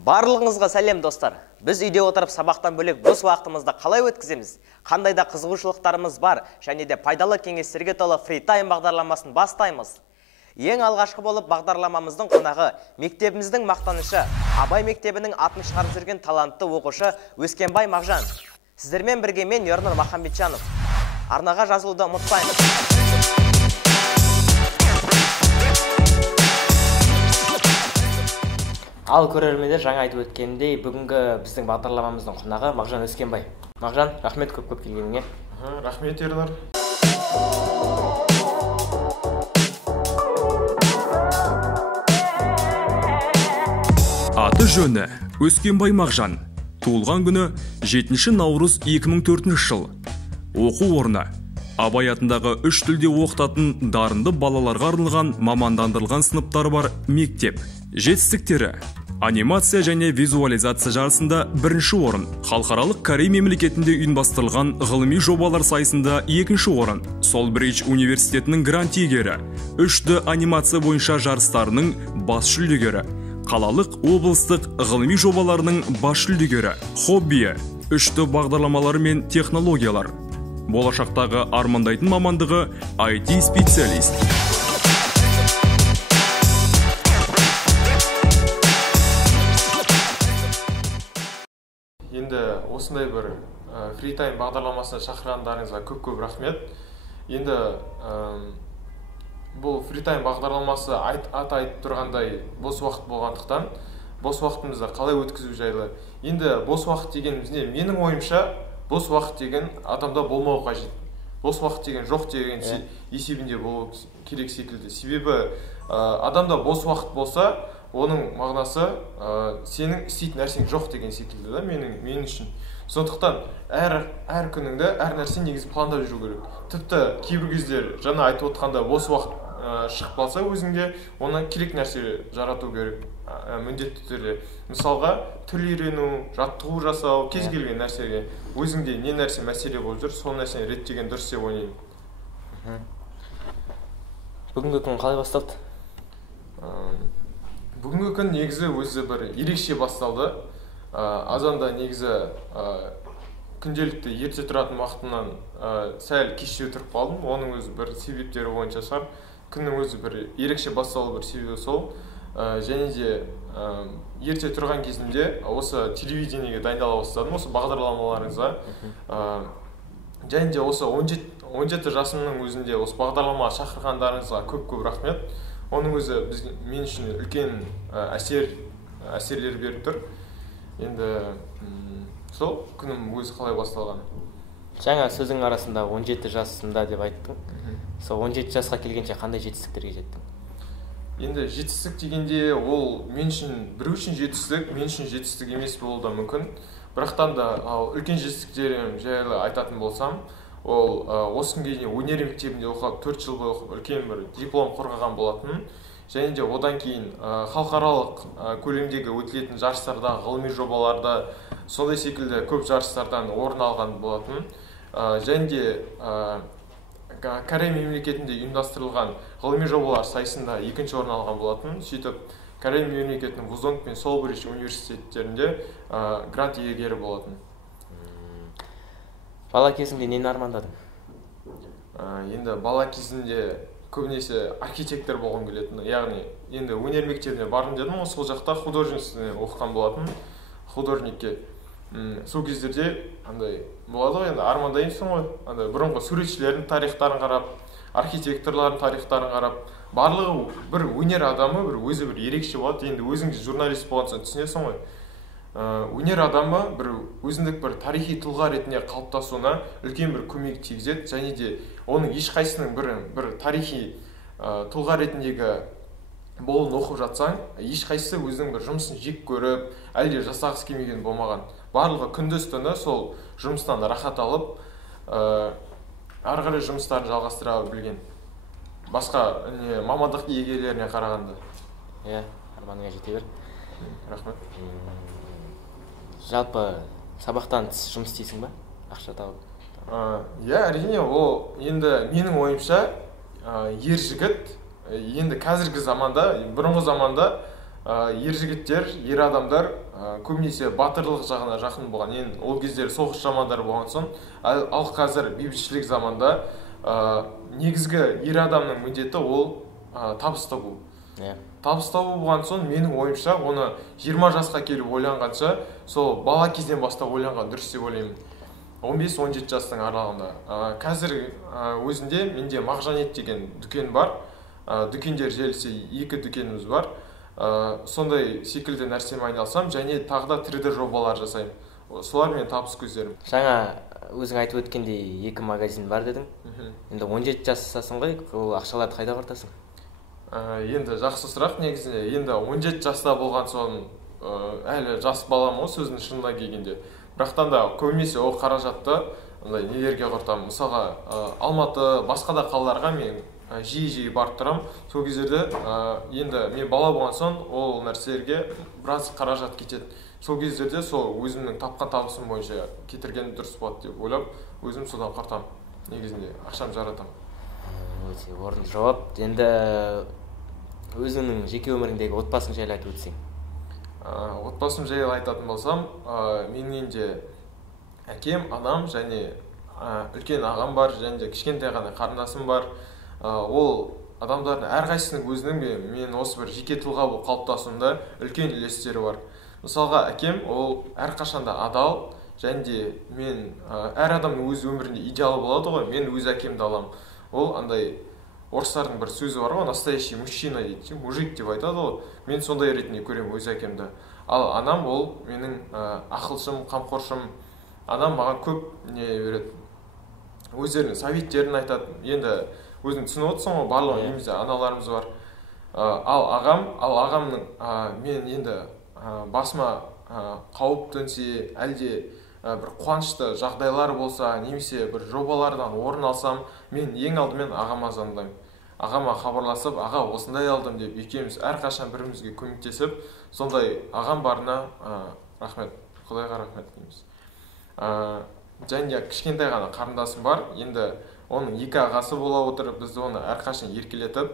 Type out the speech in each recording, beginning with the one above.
Барлығыңызға сәлем достар. Біз үйде отырып сабақтан бөлек бос уақытымызды қалай өткіземіз? Қандай да қызығушылықтарымыз бар және де пайдалы кеңестерге толы фритайм бағдарламасын бастаймыз. Ең алғашқы болып бағдарламамыздың қонағы мектебіміздің мақтанышы, Абай мектебінің атын шығарып жүрген талантты оқушы Өскенбай Мағжан. Сіздермен бірге мен Ернұр Махамбетжанов. Арнаға жазылуды ұмытпаймыз. Ал көрермендер, жаңа айтып өткендей, бүгінгі біздің бағдарламамыздың қонағы Мағжан Өскенбай. Мағжан, рахмет көп келгеніңе. Рахмет, Ернұр. Аты жөні Өскенбай Мағжан. Туылған күні 7 наурыз 2004 жыл. Оқу орны Абай атындағы 3 тілде оқытатын дарынды балаларға арналған мамандандырылған сыныптары бар мектеп. Жетістіктері: анимация және визуализация жарысында 1-ші орын, халықаралық Корей мемлекетінде ұйымдастырылған ғылыми жобалар сайысында 2-ші орын, Солбридж университетінің грант иегері, 3D анимация бойынша жарыстарының бас жүлдегері, қалалық облыстық ғылыми жобаларының бас жүлдегері, хоббиі, 3D бағдарламалары мен технологиялар. Болашақтағы армандайтын мамандығы IT специалист. Енді осындай бір фритайм бағдарламасына шақырғандарыңызға көп рахмет. Енді бұл фритайм бағдарламасы айтып тұрғандай бос уақыт болғандықтан, бос уақытымызды қалай өткізу жайлы. Енді бос уақыт дегеніміз не? Менің ойымша, бос уақыт деген адамда болмау қажет. Бос уақыт деген жоқ деген есебінде болу керек секілді. Себебі адамда бос уақыт болса, оның мағынасы сенің істейтін нәрсең жоқ деген секілді да, мен үшін. Сондықтан әр күніңді әр нәрсе негізі пландап жүру керек. Тіпті кейбір кездер жаңа айтып отқанда бос уақыт шығып қалса өзіңде, оны керек нәрсе жарату керек, міндетті түрде. Мысалға, тіл үйрену, жаттығу жасау, кез келген нәрсеге өзіңде не нәрсе мәселе болып жүр, сол нәрсені реттеген дұрыс деп ойлаймын. Бүгінгі күн қалай басталды? Бүгінгі күн негізі өзі бір ерекше басталды. Азанда негізі күнделікті ерте тұратын уақытымнан сәл кеште тұрып қалдым. Оның өзі бір себептері бойынша шығар. Күннің өзі бір ерекше басталу бір себебі сол. Және де ерте тұрған кезімде осы телевидениеге дайындала бастадым, осы бағдарламаларыңызға. Және де осы 17 жасымның өзінде осы бағдарламаға шақырғандарыңызға көп рахмет. Оның өзі мен үшін үлкен әсерлер беріп тұр. Енді сол күнім өзі қалай басталған. Жаңа сөзің арасында 17 жасында деп айттың. Сол 17 жасқа келгенше қандай жетістіктерге жеттің? Енді жетістік дегенде ол мен үшін бір үшін жетістік, мен үшін жетістік емес болуы да мүмкін. Бірақтан да үлкен жетістіктерім жайлы айтатын болсам, ол осы күнге дейін өнер мектебінде оқып, 4 жыл бойы оқып, үлкен бір диплом қорғаған болатын. Және де одан кейін халықаралық көлемдегі өтілетін жарыстарда, ғылыми жобаларда, сондай секілді көп жарыстардан орын алған болатын. Және де Корей мемлекетінде ұйымдастырылған ғылыми жобалар сайысында 2-ші орын алған болатын. Сөйтіп, Корей мемлекетінің Вузонг пен Солбридж университеттерінде грант иегері болатын. Бала кезіңде нені армандадың? Енді бала кезінде көбінесе архитектор болғым келетін. Яғни, енді өнер мектебіне бардым дедім, сол жақта художественный оқыған болатын, художникке. Сол кездерде андай болады ғой, енді армандаймысың ғой, андай бұрынғы суретшілердің тарихтарын қарап, архитекторлардың тарихтарын қарап, барлығы бір өнер адамы бір өзі бір ерекше болады. Енді өзің журналист болған соң түсінесің ғой. Өнер адамы бір өзіндік бір тарихи тұлға ретінде қалыптасуына үлкен бір көмек тигізеді, және де оның ешқайсының бір тарихи тұлға ретіндегі болуын оқып жатсаң, ешқайсысы өзінің бір жұмысын жек көріп, әлде жасағысы келмеген болмаған. Барлығы күндіз түні сол жұмыстан рахат алып, ары қарай жұмыстарын жалғастыра білген. Басқа мамандық иегерлеріне қарағанда. Арманыңа жете бер. Рахмет. Жалпы сабақтан тыс жұмыс істейсің ба? Ақша тауып? Әрине, ол енді менің ойымша ер жігіт енді қазіргі заманда, бұрынғы заманда ер жігіттер, ер адамдар көбінесе батырлық жағына жақын болған. Енді ол кездері соғыс жамандар болған соң, ал қазір бейбітшілік заманда негізгі ер адамның міндеті ол табыс табу. Табыс табу болған соң, менің ойымша, оны 20 жасқа келіп ойланғанша, сол бала кезден бастап ойланған дұрыс деп ойлаймын. 15-17 жастың аралығында. Қазір өзінде менде Мағжанет деген дүкен бар. Дүкендер желісі 2 дүкеніміз бар. Сондай секілді нәрсемен айналсам, және тағы да 3D жобалар жасаймын. Солар мен табыс көздерім. Жаңа өзің айтып өткендей 2 магазин бар дедің. Енді 17 жассың ғой, ол ақшаларды қайда құртасың? Енді жақсы сұрақ негізінде. Енді 17 жаста болған соң әлі жас балам ғой сөздің шынына келгенде. Бірақтан да көбінесе ол қаражатты нелерге құртамын. Мысалға Алматы, басқа да қалаларға мен жиі барып тұрамын. Сол кездерде енді мен бала болған соң ол нәрселерге біраз қаражат кетеді. Сол кездерде сол өзімнің тапқан табысым бойынша кетірген дұрыс болады деп ойлап, өзім содан құртамын. Негізінде ақшам жаратамын. Өте орынды жауап. Енді өзіңнің жеке өміріңдегі отбасың жайлы айтып өтсең. Отбасым жайлы айтатын болсам, менің де әкем, анам және үлкен ағам бар, және де кішкентай ғана қарындасым бар. Ол адамдардың әрқайсысының өзінің мен осы бір жеке тұлға болып қалыптасуымда үлкен үлестері бар. Мысалға әкем ол әрқашанда адал, және де мен әр адамның өз өмірінде идеалы болады ғой, мен өз әкемді аламын. Ол андай орыстардың бір сөзі бар ғой, настоящий мужчина дейді, мужик деп айтады ғой. Мен сондай ретінде көремін өз әкемді. Ал анам ол менің ақылшым, қамқоршым. Анам маған көп не береді. Өздерінің советтерін айтады. Енді өзің түсініп отырсың ғой, барлығы үйімізде аналарымыз бар. Ал ағамның мен енді басыма қауіп төнсе, әлде бір қуанышты жағдайлар болса, немесе бір жобалардан орын алсам, мен ең алдымен ағама звондаймын. Ағама хабарласып, аға осындай алдым деп, екеуміз әрқашан бірімізге көмектесіп, сондай ағам барына рахмет, Құдайға рахмет дейміз. Және кішкентай ғана қарындасым бар. Енді оның 2 ағасы бола отырып, біз оны әрқашан еркелетіп,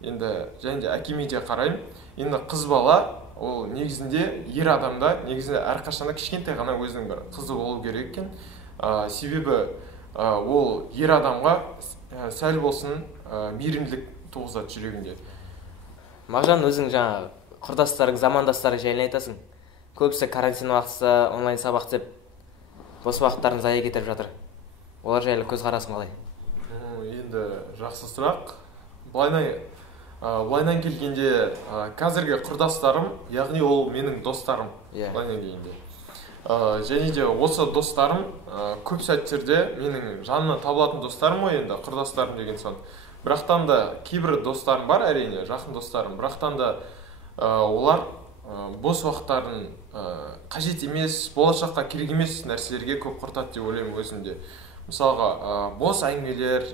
енді және де әкеме де қараймын. Енді қыз бала ол негізінде ер адамда негізінде әрқашанда кішкентай ғана өзінің бір қызы болу керек екен. Себебі ол ер адамға сәл болсын мейірімділік туғызады жүрегінде. Мағжан, өзің жаңа құрдастарың, замандастарың жайлы айтасың. Көбісі карантин уақытысы онлайн сабақ деп бос уақыттарын зая кетіріп жатыр. Олар жайлы көзқарасың қалай? Енді жақсы сұрақ. Былайнан келгенде қазіргі құрдастарым, яғни ол менің достарым. Былайнан келгенде. Және де осы достарым көп сәттерде менің жанымнан табылатын достарым ғой, енді құрдастарым деген соң. Бірақтан да кейбір достарым бар, әрине, жақын достарым. Бірақтан да олар бос уақыттарын қажет емес, болашаққа керек емес нәрселерге көп құртады деп ойлаймын өзімде. Мысалға, бос әңгімелер,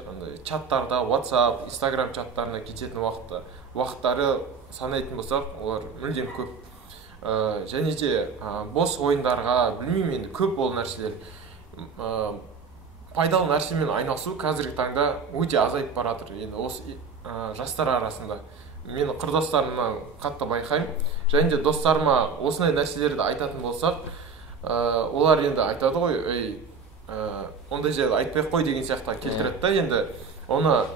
чаттарда, WhatsApp, Instagram чаттарына кететін уақыттары санайтын болсақ, олар мүлдем көп. Және де бос ойындарға, білмеймін енді, көп ол нәрселер. Пайдалы нәрсемен айналысу қазіргі таңда өте азайып баратыр. Енді осы жастар арасында мен құрдастарымнан қатты байқаймын. Және де достарыма осындай нәрселерді айтатын болсақ, олар енді айтады ғой, ондай жайлы айтпай қой деген сияқты келтіреді да. Енді оны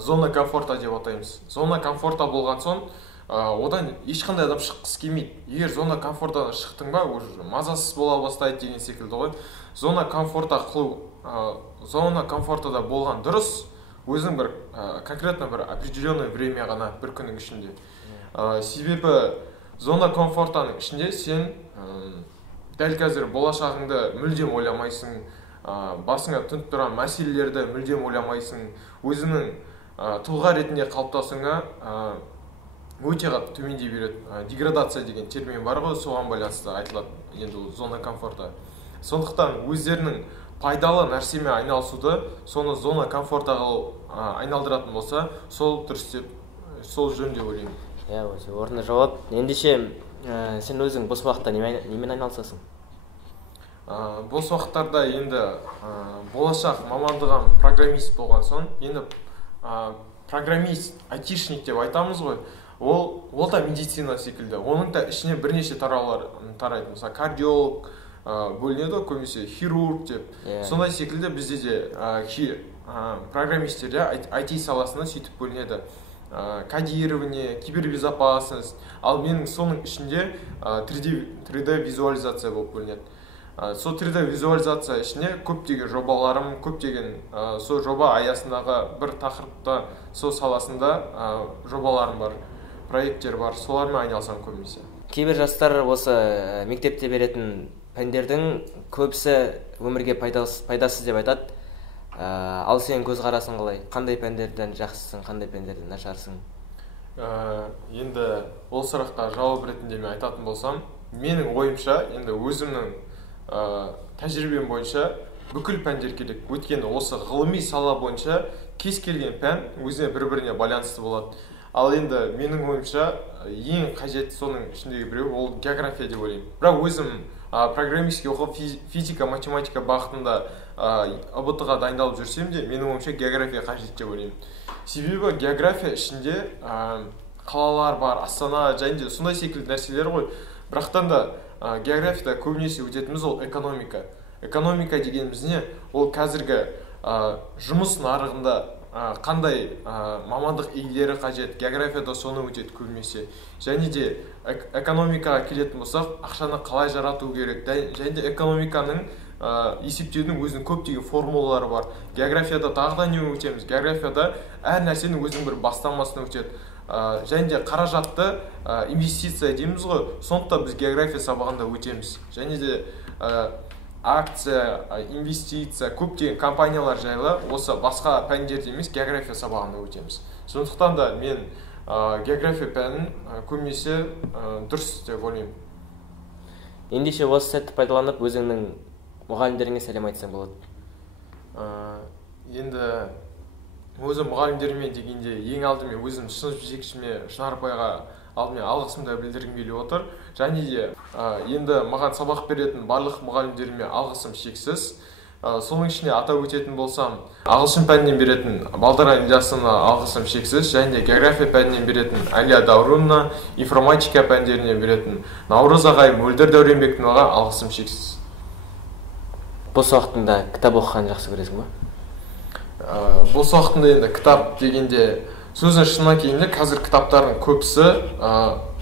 зона комфорта деп атаймыз. Зона комфорта болған соң, одан ешқандай адам шыққысы келмейді. Егер зона комфортадан шықтың ба, уже мазасыз бола бастайды деген секілді ғой. Зона комфортада болған дұрыс, өзің бір конкретно бір определенное время ғана, бір күннің ішінде. Себебі зона комфортаның ішінде сен дәл қазір болашағыңды мүлдем ойламайсың, басыңа төніп тұрған мәселелерді мүлдем ойламайсың, өзіңнің тұлға ретінде қалыптасуыңа өте қатты төмендей береді. Деградация деген термин бар ғой, соған байланысты айтылады енді ол зона комфорта. Сондықтан өздерінің пайдалы нәрсемен айналысуды, соны зона комфортаға айналдыратын болса, сол дұрыс деп, сол жөн деп ойлаймын. Өте орынды жауап. Ендеше сен өзің бос уақытта немен айналысасың? Бос уақыттарда енді болашақ мамандығым программист болған соң, енді программист, айтишник деп айтамыз ғой. ол да медицина секілді. Оның да ішіне бірнеше тараулар тарайды. Мысалы кардиолог бөлінеді ғой, көбінесе хирург деп. Сондай секілді бізде де программисттер IT саласына сөйтіп бөлінеді. Кодирование, кибербезопасность. Ал менің соның ішінде 3D визуализация болып бөлінеді. Сол 3D визуализация ішіне көптеген жобаларым, көптеген сол жоба аясындағы бір тақырыпта сол саласында жобаларым бар, проекттер бар, солармен айналысам көбінесе. Кейбір жастар осы мектепте беретін пәндердің көбісі өмірге пайдасыз деп айтады. Ал сен көзқарасың қалай? Қандай пәндерден жақсысың, қандай пәндерден нашарсың? Енді ол сұраққа жауап ретінде мен айтатын болсам, менің ойымша, енді өзімнің тәжірибем бойынша бүкіл пәндер керек. Өйткені осы ғылыми сала бойынша кез келген пән өзіне бір-біріне байланысты болады. Ал енді менің ойымша ең қажет соның ішіндегі біреу ол география деп ойлаймын. Бірақ өзім программистке оқып физика, математика бағытында АБТ-ға дайындалып жүрсем де, менің ойымша география қажет деп ойлаймын. Себебі география ішінде қалалар бар, Астана және де сондай секілді нәрселер ғой. Бірақтан да географияда көбінесе өтетіміз ол экономика. Экономика дегеніміз не? Ол қазіргі жұмыс нарығында қандай мамандық иелері қажет, географияда соны өтеді көбінесе. Және де экономикаға келетін болсақ, ақшаны қалай жарату керек, және де экономиканың есептеудің өзінің көптеген формулалары бар. Географияда тағы да не өтеміз? Географияда әр нәрсенің өзінің бір бастамасына өтеді. Және де қаражатты инвестиция дейміз ғой, сондықтан біз география сабағында өтеміз. Және де акция, инвестиция, көптеген компаниялар жайлы осы басқа пәндерде емес география сабағында өтеміз. Сондықтан да мен география пәнін көбінесе дұрыс деп ойлаймын. Ендеше осы сәтті пайдаланып өзіңнің мұғалімдеріңе сәлем айтсаң болады. Енді өзім мұғалімдеріме дегенде ең алдымен өзім сынып жетекшіме Шынар апайға алдымен алғысымды білдіргім келіп отыр. Және де енді маған сабақ беретін барлық мұғалімдеріме алғысым шексіз. Соның ішіне атап өтетін болсам, ағылшын пәнінен беретін Балдара Ильясовна алғысым шексіз, және де география пәнінен беретін Әлия Даурунна, информатика пәндерінен беретін Наурыз ағай, Мөлдір Дәуренбектің алғысым шексіз. Бос уақытыңда кітап оқығанды жақсы көресің ба? Бос уақытымда енді кітап дегенде сөздің шынына келгенде қазір кітаптардың көбісі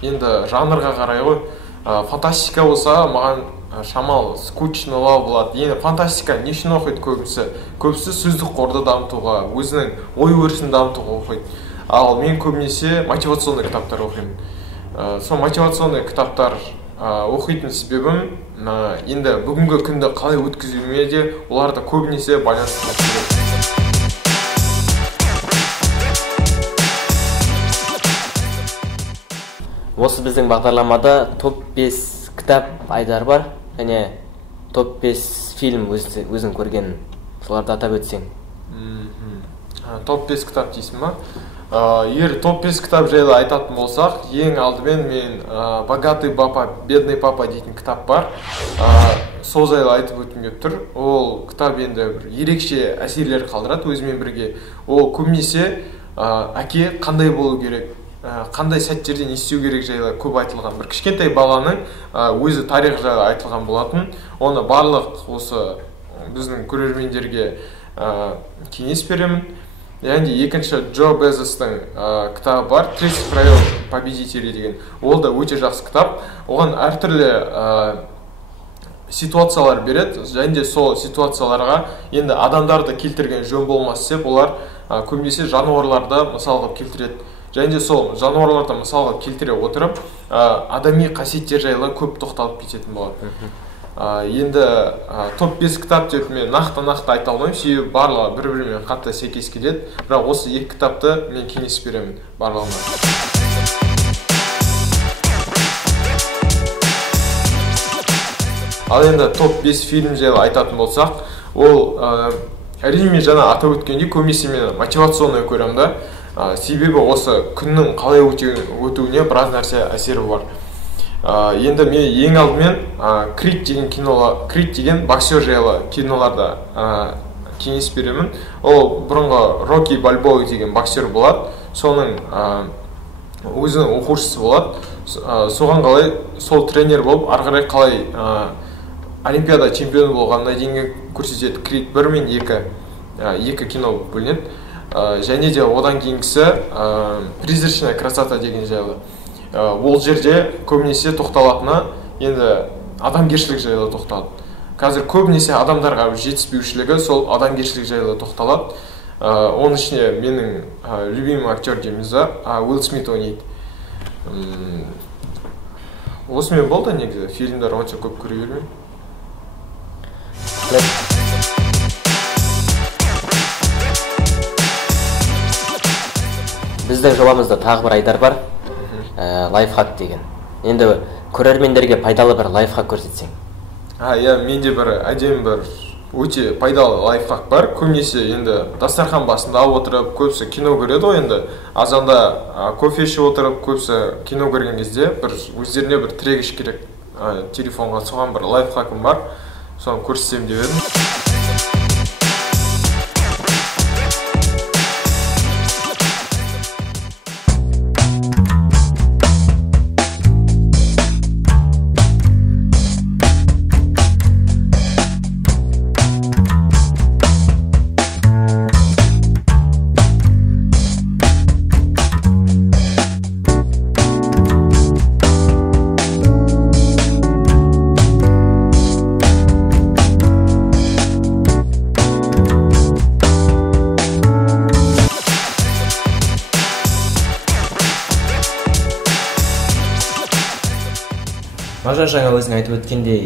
енді жанрға қарай ғой. Фантастика болса маған шамал скучнолау болады. Енді фантастика не үшін оқиды көбісі? Көбісі сөздік қорды дамытуға, өзінің ой-өрісін дамытуға оқиды. Ал мен көбінесе мотивационный кітаптар оқимын. Сол мотивационный кітаптар оқитын себебім енді бүгінгі күнді қалай өткізуіме де оларды көбінесе байланысты нәрселер. Осы біздің бағдарламада топ 5 кітап айдар бар, және топ 5 фильм өзің көрген, соларды атап өтсең. Топ 5 кітап дейсің ба? Егер топ 5 кітап жайлы айтатын болсақ, ең алдымен мен «Богатый папа, бедный папа» дейтін кітап бар. Сол жайлы айтып өткім келіп тұр. Ол кітап енді бір ерекше әсерлер қалдырады өзімен бірге. Ол көбінесе әке қандай болу керек, қандай сәттерде не істеу керек жайлы көп айтылған. Бір кішкентай баланың өзі тарих жайлы айтылған болатын. Оны барлық осы біздің көрермендерге кеңес беремін. Яғни екінші Джо Безостың кітабы бар, 30 правил победителей деген. Ол да өте жақсы кітап. Оған әртүрлі ситуациялар береді, және де сол ситуацияларға енді адамдарды келтірген жөн болмас деп, олар көбінесе жануарларды мысал қылып келтіреді. Және де сол жануарларды мысал қылып келтіре отырып, адами қасиеттер жайлы көп тоқталып кететін болады. Енді топ 5 кітап деп мен нақты айта алмаймын, себебі барлығы бір-бірімен қатты сәйкес келеді. Бірақ осы 2 кітапты мен кеңес беремін барлығына. Ал енді топ 5 фильм жайлы айтатын болсақ, ол әрине жаңа атап өткендей көбінесе мен мотивационный көремін да. Себебі осы күннің қалай өтуіне біраз нәрсе әсері бар. Енді мен ең алдымен Крид деген боксер жайлы киноларда кеңес беремін. Ол бұрынғы Рокки Бальбоа деген боксер болады. Соның өзінің оқушысы болады. Соған қалай сол тренер болып, ары қарай қалай олимпиада чемпионы болғанына дейінгі көрсетеді. Крид 1 мен 2 кино бөлінеді. Және де одан кейінгісі призрачная красота деген жайлы. Ол жерде көбінесе тоқталатыны енді адамгершілік жайлы тоқталады. Қазір көбінесе адамдарға жетіспеушілігі сол адамгершілік жайлы тоқталады. Оның ішіне менің любимый актер дейміз, Уилл Смит ойнайды. Осымен болды негізі, фильмдер онша көп көре бермеймін. Біздің жобамызда тағы бір айдар бар, лайфхак деген. Енді көрермендерге пайдалы бір лайфхак көрсетсең. Менде бір әдемі бір өте пайдалы лайфхак бар. Көбінесе енді дастархан басында отырып, көбісі кино көреді ғой енді. Азанда кофе ішіп отырып, көбісі кино көрген кезде бір өздеріне бір тірегіш керек телефонға. Соған бір лайфхакым бар. Соны көрсетсем деп едім. Мағжан, жаңа өзің айтып өткендей,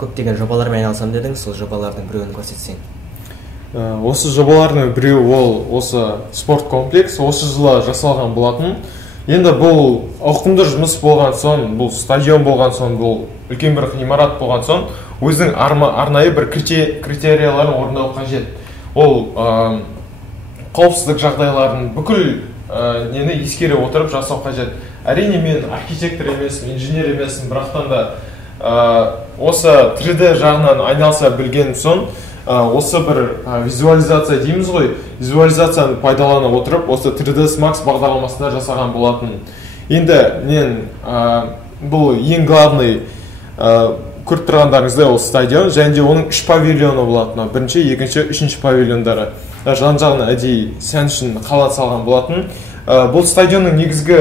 көптеген жобалармен айналысам дедің, сол жобалардың біреуін көрсетсең. Осы жобалардың біреуі ол осы спорт комплекс, осы жылы жасалған болатын. Енді бұл ауқымды жұмыс болған соң, бұл стадион болған соң, бұл үлкен бір ғимарат болған соң, өзінің арнайы бір критерияларын орындау қажет. Ол қауіпсіздік жағдайларын бүкіл нені ескере отырып жасау қажет. Әрине мен архитектор емеспін, инженер емеспін, бірақтан да осы 3D жағынан айналыса білген соң, осы бір визуализация дейміз ғой, визуализацияны пайдалана отырып, осы 3ds Max бағдарламасында жасаған болатын. Енді мен бұл ең главный көріп тұрғандарыңыздай ол стадион, және де оның 3 павильоны болатын. Бірінші, екінші, үшінші павильондары. Жан-жағына әдейі сән үшін қалат салған болатын. Бұл стадионның негізгі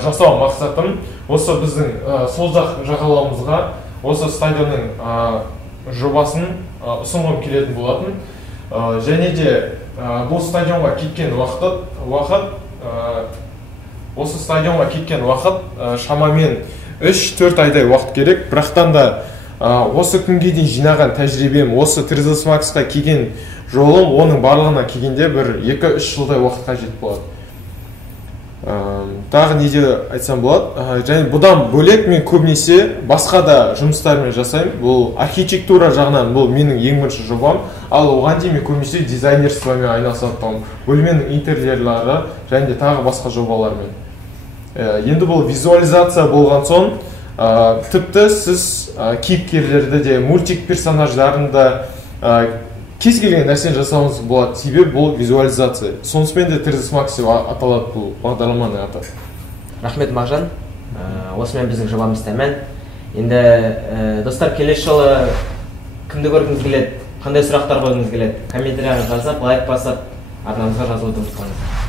жасау мақсатым осы біздің сол жақ жағалауымызға осы стадионның жобасын ұсынғым келетін болатын. Және де бұл стадионға кеткен осы стадионға кеткен уақыт шамамен 3-4 айдай уақыт керек. Бірақтан да осы күнге дейін жинаған тәжірибем, осы 3ds Max-қа келген жолым, оның барлығына келгенде бір 2-3 жылдай уақыт қажет болады. Тағы неде айтсам болады, және бұдан бөлек мен көбінесе басқа да жұмыстармен жасаймын. Бұл архитектура жағынан бұл менің ең бірінші жобам, ал оған дейін мен көбінесе дизайнерствомен айналысатынмын, бөлменің интерьерлары және де тағы басқа жобалармен. Енді бұл визуализация болған соң, тіпті сіз кейіпкерлерді де, мультик персонаждарын да кез келген нәрсені жасауыңыз болады, себебі бұл визуализация. Сонысымен де 3ds Max деп аталады бұл бағдарламаның аты. Рахмет, Мағжан. Осымен біздің жобамыз тәмәм. Енді достар, келесі жолы кімді көргіңіз келеді, қандай сұрақтар қойғыңыз келеді, комментарияға жазып, лайк басып, арнамызға жазылуды ұмытпаңыздар.